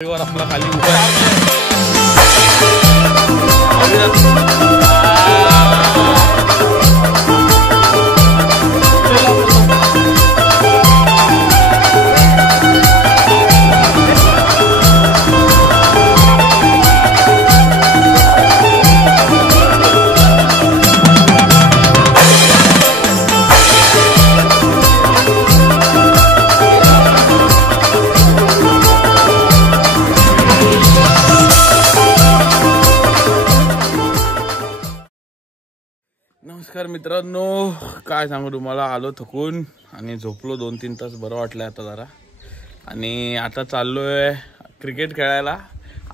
आपला खाली उभा नमस्कार मित्रांनो, काय सांगू तुम्हाला, आलो थकून आणि झोपलो 2-3 तास. बरं वाटलं आता जरा. आणि आता चाललोय क्रिकेट खेळायला.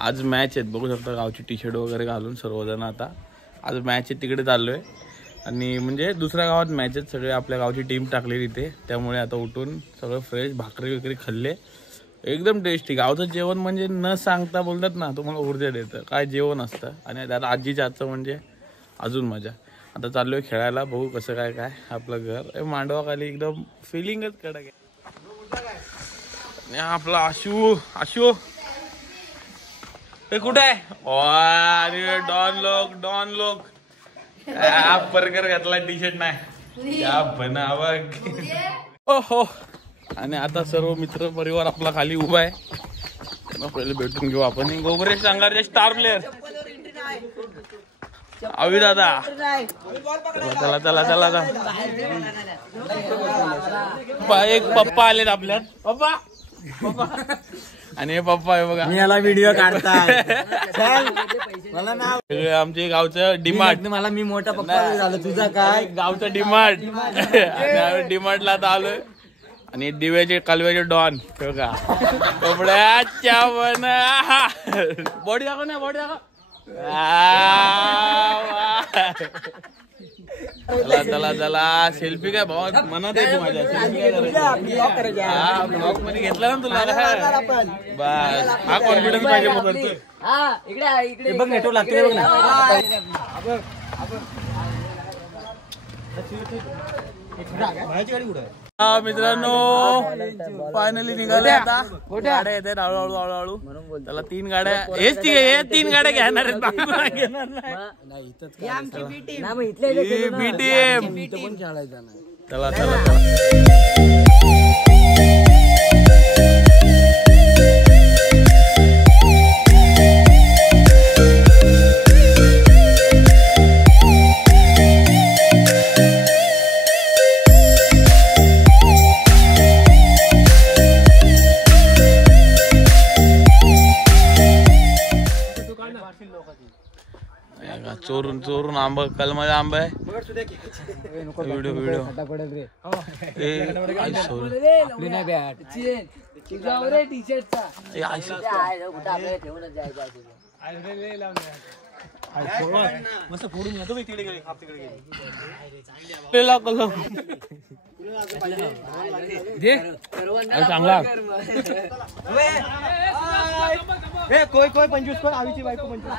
आज मॅच आहेत, बघू शकता. गावची टी शर्ट वगैरे घालून सर्वजण आता आज मॅच आहे तिकडे चाललोय. आणि म्हणजे दुसऱ्या गावात मॅच आहेत, सगळे आपल्या गावची टीम टाकली तिथे. त्यामुळे आता उठून सगळं फ्रेश भाकरी वगैरे खाल्ले, एकदम टेस्टी. गावचं जेवण म्हणजे न सांगता बोलतात ना, तुम्हाला ऊर्जा देतं. काय जेवण असतं. आणि त्यात आजीच्या हातचं म्हणजे अजून मजा. आता चाललोय खेळायला, बघू कसं काय काय. आपलं घर मांडवाखाली एकदम फिलिंगच कडक आहे. आपला आशू हे कुठे आहे? अरे डॉन लोक बर्गर घातला, टी शर्ट नाही त्या बनावं. हो. आणि आता सर्व मित्र परिवार आपला खाली उभा आहे. त्यांना पहिले भेटून घेऊ आपण. गोगरे सांगारचे स्टार प्लेयर अवी दादा. चला एक पप्पा आलेत आपल्यात. पप्पा आणि हे पप्पा आहे बघा, याला व्हिडिओ काढताय. आमच्या गावचं डिमार्ट. मला मी मोठा पप्पा झालं, तुझा काय गावचं डिमार्ट. डिमार्टला आता आलोय. आणि दिव्याचे कालव्याचे डॉन बघा, कपड्याच्या बॉडी दाखव ना, बॉडी दाखव. चला सेल्फी काय भावा मनात आहे माझ्या. सेल्फी ब्लॉग मध्ये घेतला ना तुला. बस हा कॉन्फिडन्स पाहिजे. मग करतोय बघ नेटवर्क लागते बघ ना. मित्रांनो फायनली निघाले. आता गाड्या येत आहेत हळूहळू. त्याला 3 गाड्या, हेच 3 गाड्या घेणार आहेत, बाकी घेणार नाही. बी टीम. चला चोरून आंबा, कलमाचा आंबा आहे. व्हिडिओ चांगला. कोई 25 को आवीची बायको 25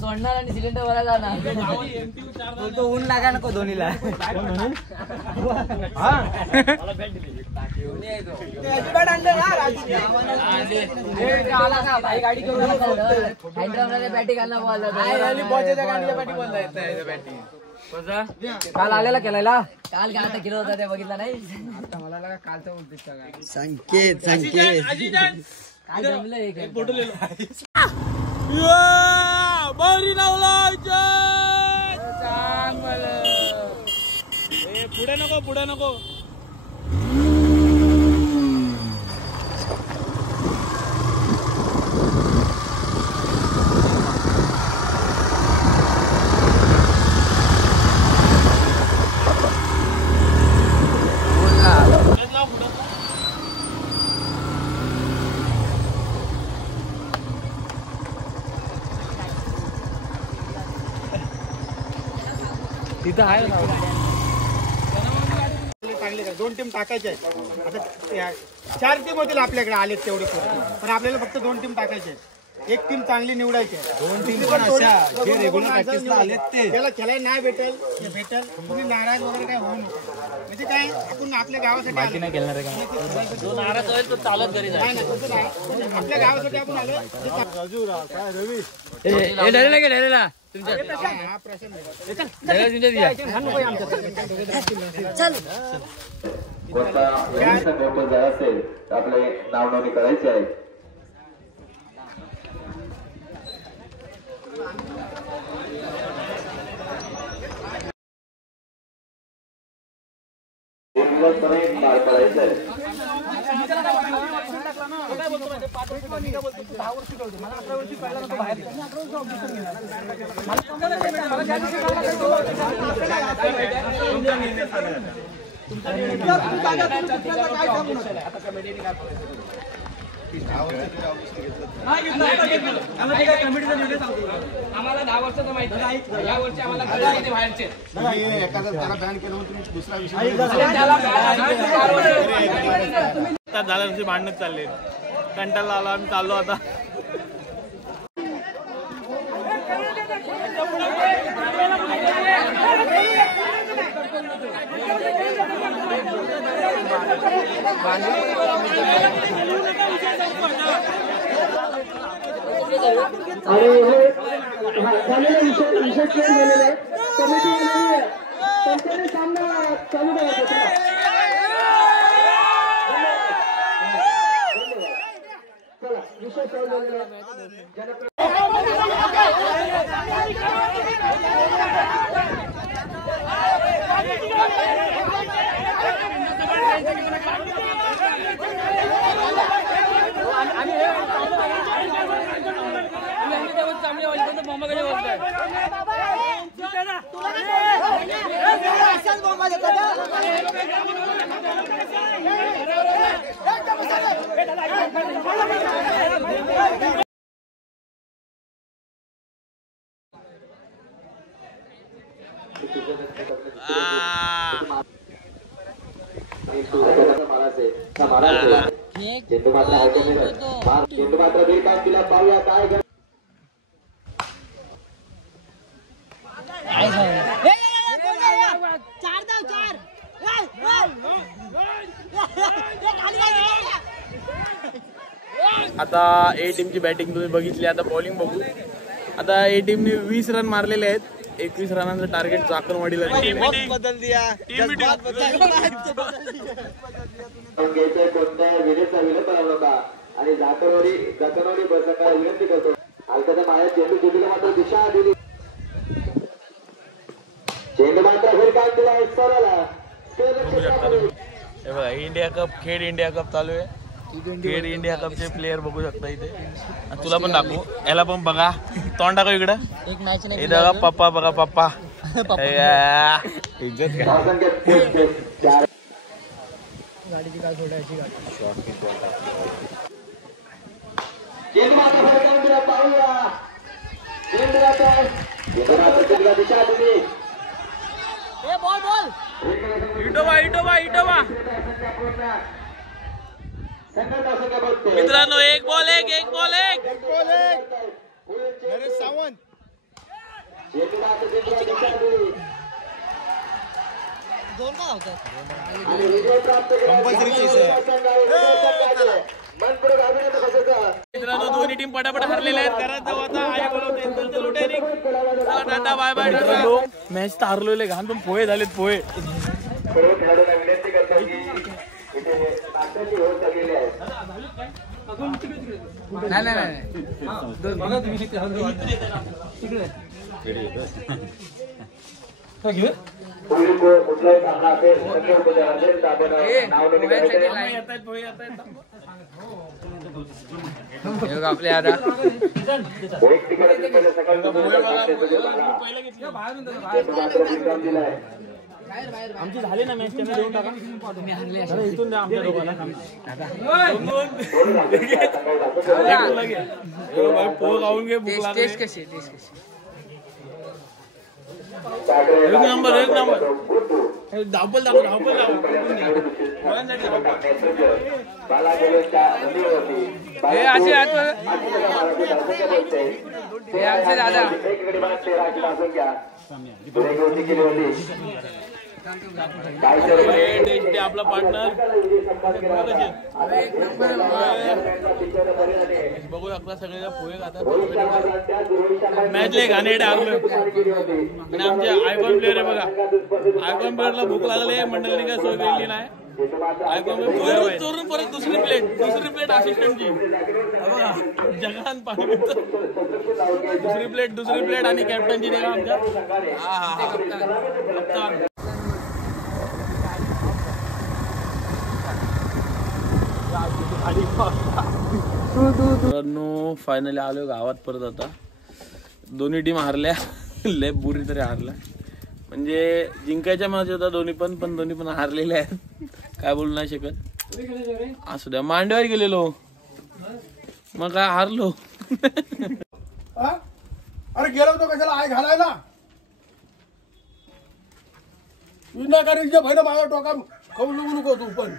सोडणार आणि सिलेंडर भरायला ना. तो ऊन लागा नको धोनीला. गाडी बॅटिंग काल आलेला केलायला. काल काय केलं होता ते बघितला नाही. मला कालचा संकेत काय जमलं. फोटो पुढे नको. तिथं आहे चांगले. 2 टीम टाकायचे आहेत. आता 4 टीम होतील आपल्याकडे आलेत तेवढे, पण आपल्याला फक्त 2 टीम टाकायचे आहेत. एक टीम चांगली निवडायची आहे. 2 टीम पण अशा जे रेग्युलर प्रॅक्टिसला आलेत ते त्याला खेळायला नाही भेटेल ते भेटेल. तुम्ही नाराज वगैरे काय होऊ नका. म्हणजे काय आपण आपल्या गावासाठी बाकी नाही खेळणार आहे. जो नाराज होईल तो चालत घरी जाईल. नाही आपल्या गावासाठी आपण आलो. राजू काय रवी हे डायरेक्ट काय डायरेक्ट तुमच्या हा प्रश्न आहे. चल कोणता संघ जर असेल तर आपले नाव नोंदणी करायची आहे. पार पडायचं आहे. आम्हाला 10 वर्षाचं माहिती नाही. या वर्षी आम्हाला बाहेरचे एखादा त्याला बॅन केलं म्हणून तुम्ही दुसरा विषय झालं भांडणं चालले. कंटाळा आला आम्ही चाललो आता. आणि झालेला विषय चेंज झालेला आहे. कमिटी आलेली आहे. त्यांच्याने सामना चालू करायचा. चला विषय चालू झालेला आहे. चेंडू मात्र बेकाम तिला पाहूया काय आता ए टीमची बॅटिंग तुम्ही बघितली. आता बॉलिंग बघू. आता ए टीमने 20 रन मारलेले आहेत. 21 रनांचं टार्गेट चाकणवाडीला. बदल दिया कोणत्या विनेचा विलंब नव्हता आणि जाकणवाडी बसंगा विनंती करतो. हलकाचा माया चेंडूला मात्र दिशा दिली. चेंडू मात्र हे काय दिला बघू शकता तुम्ही. हे बघा India cup Khed India cup चालू आहे. खेड इंडिया कपचे प्लेयर बघू शकता इथे. तुला पण दाखवू. याला पण बघा. तोंड दाखव इकडं. एक मॅच नाही. बघा पप्पा. बघा पप्पा. इज्जत काय. गाडीची काय थोडी अशी गाडी. मित्रांनो एक बॉल एक सावंत मित्रांनो दोन्ही टीम पटापट हरलेल्या आहेत. घरात जाऊ आता. Tata bye bye. मॅच तर हरलेले घाण पण पोहे झालेत. पोहे विनंती करतात की इथे नाश्त्याची व्यवस्था केली आहे. कुठलाही सामना असेल आपण नाव नोंदणी आपले आता आमची झाली ना मॅच. त्यांना देऊन टाका. इथून द्या आमच्या लोकांना. पोह खाऊन घे. भूक लागली. कशी एक नंबर धावपल धावपल धावपल आपला पार्टनर बघू शकता सगळे पोहे खातात मॅचले गाणे आलो आणि आमचे आयकॉन प्लेअर आहे बघा आयकॉन प्लेअरला भूक लागले मंडळीने काय सोय केलेली नाही आयकॉन प्लेअर चोरून परत दुसरी प्लेट असिस्टंटची बघा जगान पाणी दुसरी प्लेट आणि कॅप्टनची देगा आमच्या फायनली आलो गावात परत आता दोन्ही टीम हारल्या लय बुरी तरी हारल्या म्हणजे जिंकायच्या मनात होता दोन्ही पण हारलेले आहेत काय बोलू नाही शकत असू द्या मांड्यावर गेलेलो मग काय हारलो अरे गेलो तो कशाला आय घालायला विनाकारीच्या भैया माझा टोका खाऊ नको तू पण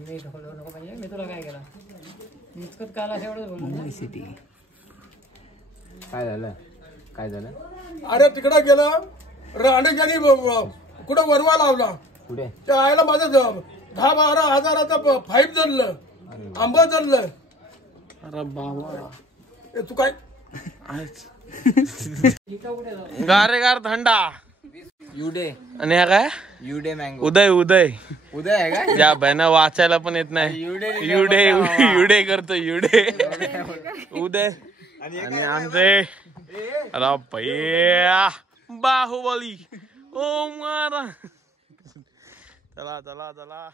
मी तुला काय केला इतकं काल असं एवढं सिटी काय झालं अरे तिकडे गेला राणेच्यानी कुठं वरवा लावला कुठे त्या आयला माझं 10-12 हजाराचं फाईप जडलं आंबा जडलं अरे बाबा तू काय गारेगार थंडा युडे आणि हा काय युडे मँगो उदय आहे का या बहिणा वाचायला पण येत नाही युडे करतो युडे उदय आणि आमचे अरे भैया बाहुबली ओ मारा चला